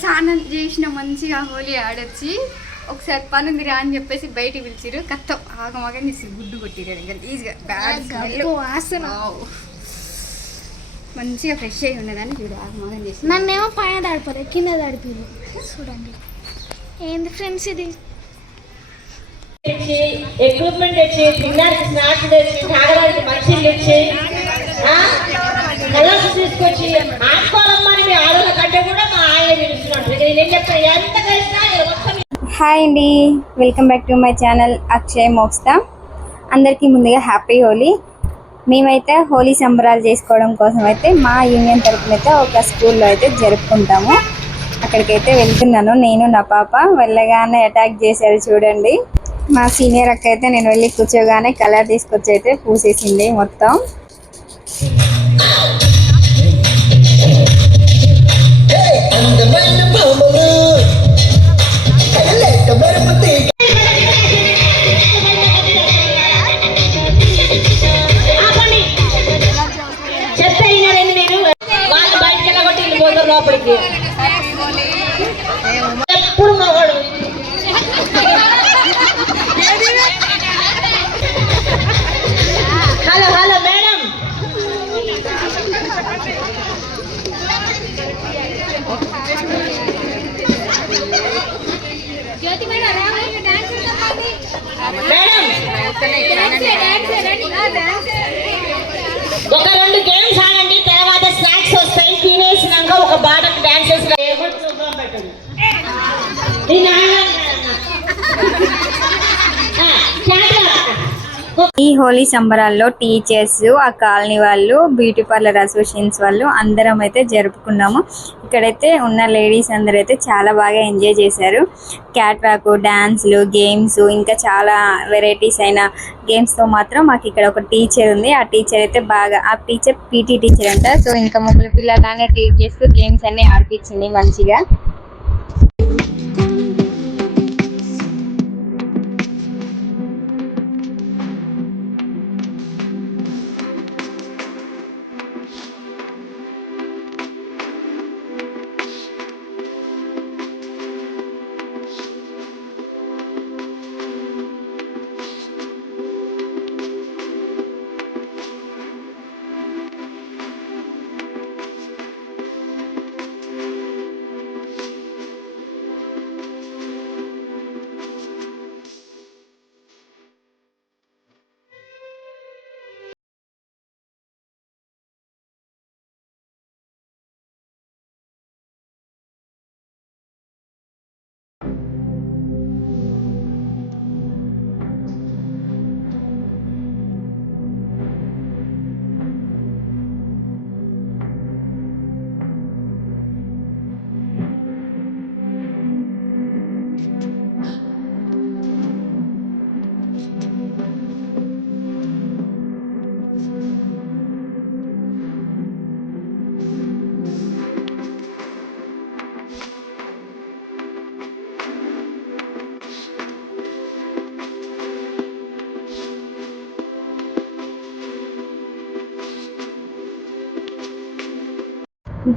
స్నానం చేసిన మంచిగా హోలీ ఆడొచ్చి ఒకసారి పని ఉంది రా అని చెప్పేసి బయటికి పిలిచిరు. కత్తం ఆగమాగని గుడ్డు కొట్టిరు గలీజ్గా బ్యాడ్ స్మెల్. మంచిగా ఫ్రెష్ అయి ఉన్నదని చూడు ఆగమాగం చేసి. నన్నేమో పైన దాడిపోలేదు, కింద దాడిపోయారు. చూడండి ఏంది ఫ్రెండ్స్ ఇది. ఎక్విప్మెంట్ తెచ్చి, తినడానికి స్నాక్స్ తెచ్చి, తాగడానికి మంచిలు తెచ్చి, కలర్స్ తీసుకొచ్చి ఆడుకోవాలమ్మని మీ ఆడోళ్ళ కంటే కూడా మా ఆయన పిలుస్తున్నాడు. నేను చెప్తాను ఎంత కలిసినా. హాయ్ అండి, welcome back to my channel Akshay Moksta. అందరికీ ముందుగా హ్యాపీ హోలీ. మేమైతే హోలీ సంబరాలు చేసుకోవడం కోసం అయితే మా యూనియన్ తరఫున అయితే ఒక స్కూల్లో అయితే జరుపుకుంటాము. అక్కడికైతే వెళ్తున్నాను నేను, నా పాప. వెళ్ళగానే అటాక్ చేశారు చూడండి. మా సీనియర్ అక్క అయితే నేను వెళ్ళి కూర్చోగానే కలర్ తీసుకొచ్చి అయితే పూసేసింది మొత్తం. లోపలికి ఎప్పుడు మగాడు హలో హలో మేడం, ఒక 2 గేమ్స్ ఆడండి, తర్వాత స్నాక్స్ వస్తాయి. తినేసినాక ఒక బాటకు డాన్సెస్ ఈ హోలీ సంబరాల్లో టీచర్స్, ఆ కాలనీ వాళ్ళు, బ్యూటీ పార్లర్ అసోసియేషన్స్ వాళ్ళు అందరం అయితే జరుపుకున్నాము. ఇక్కడైతే ఉన్న లేడీస్ అందరూ అయితే చాలా బాగా ఎంజాయ్ చేశారు. క్యాట్ వాక్, డ్యాన్స్లు, గేమ్స్, ఇంకా చాలా వెరైటీస్ అయిన గేమ్స్తో మాత్రం మాకు ఇక్కడ ఒక టీచర్ ఉంది. ఆ టీచర్ అయితే బాగా, ఆ టీచర్ పీటీ టీచర్ అంట. సో ఇంకా ముగ్గురు పిల్లలాగా ట్రీట్ చేస్తూ గేమ్స్ అన్నీ ఆడిపించింది మంచిగా.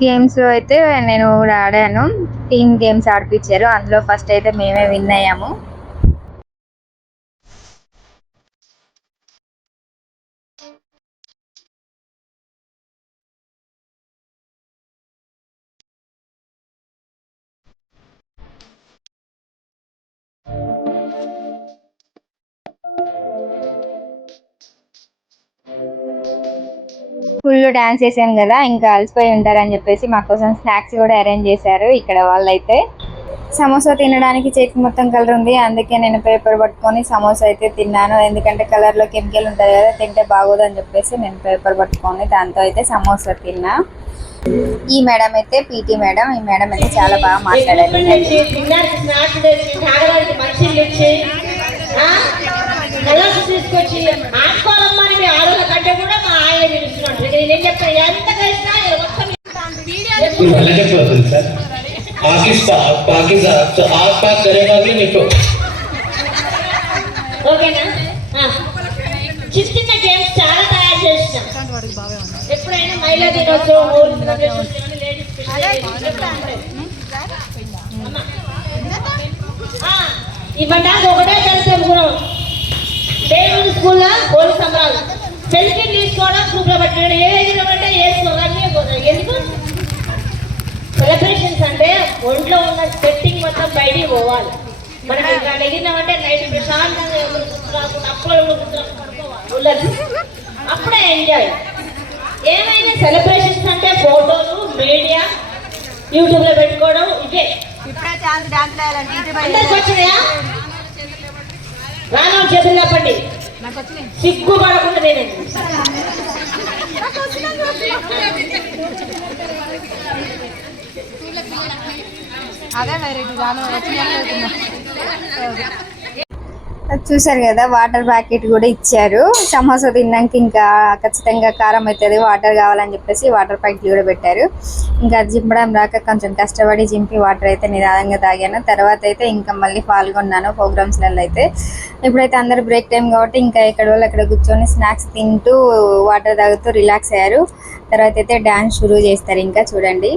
గేమ్స్ అయితే నేను ఆడాను. టీమ్ గేమ్స్ ఆడిపించారు. అందులో ఫస్ట్ అయితే మేమే విన్ అయ్యాము. ఫుల్ డాన్స్ చేసాం కదా, ఇంకా అలసిపోయి ఉంటారని చెప్పేసి మా కోసం స్నాక్స్ కూడా అరేంజ్ చేశారు ఇక్కడ వాళ్ళైతే. సమోసా తినడానికి చేతికి మొత్తం కలర్ ఉంది, అందుకే నేను పేపర్ పట్టుకొని సమోసా అయితే తిన్నాను. ఎందుకంటే కలర్లో కెమికల్ ఉంటుంది కదా, తింటే బాగోదు అని చెప్పేసి నేను పేపర్ పట్టుకొని దాంతో అయితే సమోసా తిన్నా. ఈ మేడం అయితే పీటీ మేడం. ఈ మేడం అయితే చాలా బాగా మాట్లాడారు. తీసుకొచ్చి ఆడుకోవాలమ్మని మీ ఆడోళ్ళ కంటే కూడా మా ఆయన పిలుస్తున్నాడు. నేను చెప్తాను ఎంత కలిసినా. ఓకేనా? చిన్న చిన్న గేమ్స్ చాలా తయారు చేసినాం. ఎప్పుడైనా మహిళా దినోత్సవం, లేడీస్ ఇవ్వడానికి ఒకటే తెలుసుకున్నాం. దేవుడి స్కూల్లో హోలీ సంబరాలు సెల్ఫీ తీసుకోవడం గ్రూప్లో పెట్టడం ఏ అంటే వేసుకోవాలి. ఎందుకు సెలబ్రేషన్స్ అంటే ఒంట్లో ఉన్న సెట్టింగ్ మొత్తం బయటికి పోవాలి. మనం ఇక్కడ ఎగిరినామంటే నైట్ ప్రశాంతంగా ఉండదు, అప్పుడే ఎంజాయ్. ఏమైనా సెలబ్రేషన్స్ అంటే ఫోటోలు, మీడియా, యూట్యూబ్లో పెట్టుకోవడం ఇవే. అందరికి వచ్చినాయా? రాను చేతులు చెప్పండి, సిగ్గుపడకుండా నేనండి. అదే మరి చూసారు కదా, వాటర్ ప్యాకెట్ కూడా ఇచ్చారు. సమోసా తిన్నాక ఇంకా ఖచ్చితంగా కారం అవుతుంది, వాటర్ కావాలని చెప్పేసి వాటర్ ప్యాకెట్లు కూడా పెట్టారు. ఇంకా జింపడం రాక కొంచెం కష్టపడి జింపి వాటర్ అయితే నిదానంగా తాగాను. తర్వాత అయితే ఇంకా మళ్ళీ పాల్గొన్నాను ప్రోగ్రామ్స్లలో. అయితే ఇప్పుడైతే అందరు బ్రేక్ టైం కాబట్టి ఇంకా ఇక్కడ వాళ్ళు అక్కడ కూర్చొని స్నాక్స్ తింటూ వాటర్ తాగుతూ రిలాక్స్ అయ్యారు. తర్వాత అయితే డ్యాన్స్ షురూ చేస్తారు. ఇంకా చూడండి,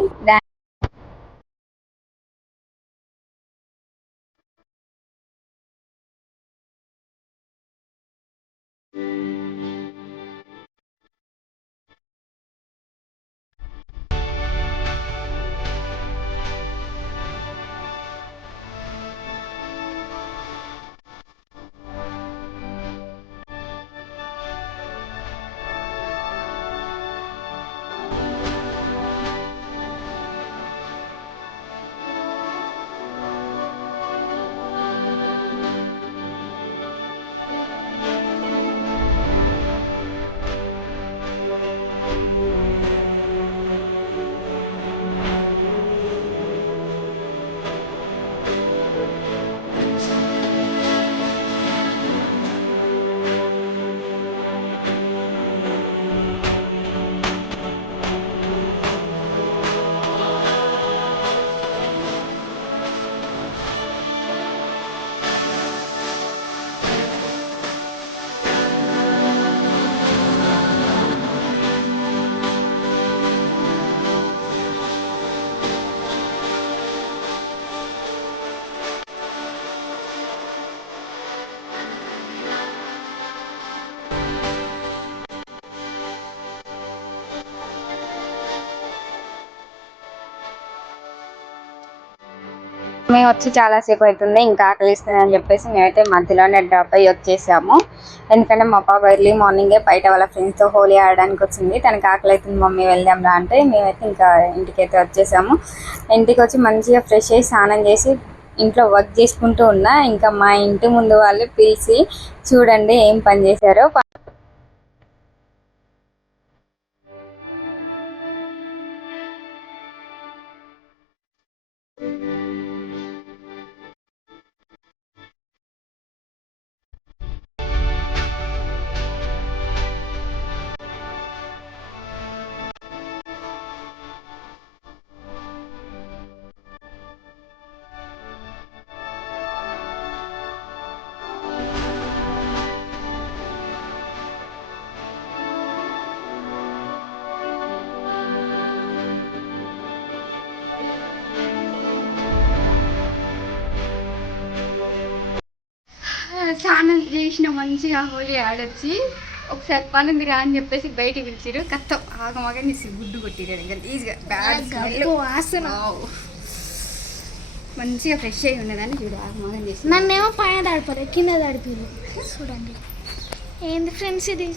మేము వచ్చి చాలాసేపు అవుతుంది, ఇంకా ఆకలిస్తుంది అని చెప్పేసి మేమైతే మధ్యలోనే డ్రాప్ అయ్యి వచ్చేసాము. ఎందుకంటే మా పాప ఎర్లీ మార్నింగే బయట వాళ్ళ ఫ్రెండ్స్తో హోలీ ఆడడానికి వచ్చింది. తనకి ఆకలి అవుతుంది మమ్మీ వెళ్దాం రా అంటే మేమైతే ఇంకా ఇంటికైతే వచ్చేసాము. ఇంటికి వచ్చి మంచిగా ఫ్రెష్ అయ్యి స్నానం చేసి ఇంట్లో వర్క్ చేసుకుంటూ ఉన్నా. ఇంకా మా ఇంటి ముందు వాళ్ళు పిలిచి చూడండి ఏం పని చేశారో. స్నానం చేసిన మంచిగా హోలీ ఆడొచ్చి ఒకసారి పనుంది రా అని చెప్పేసి బయటికి పిలిచారు. కత్తం ఆగమాగని గుడ్డు కొట్టిరు గలీజ్గా, బ్యాడ్ స్మెల్, వాసన. మంచిగా ఫ్రెష్ అయ్యి ఉన్నదని చూడు, ఆగమాగని చేసి. నన్నేమో పైన తడిపారు, కింద తడిపారు. చూడండి ఏంది ఫ్రెండ్స్ ఇది.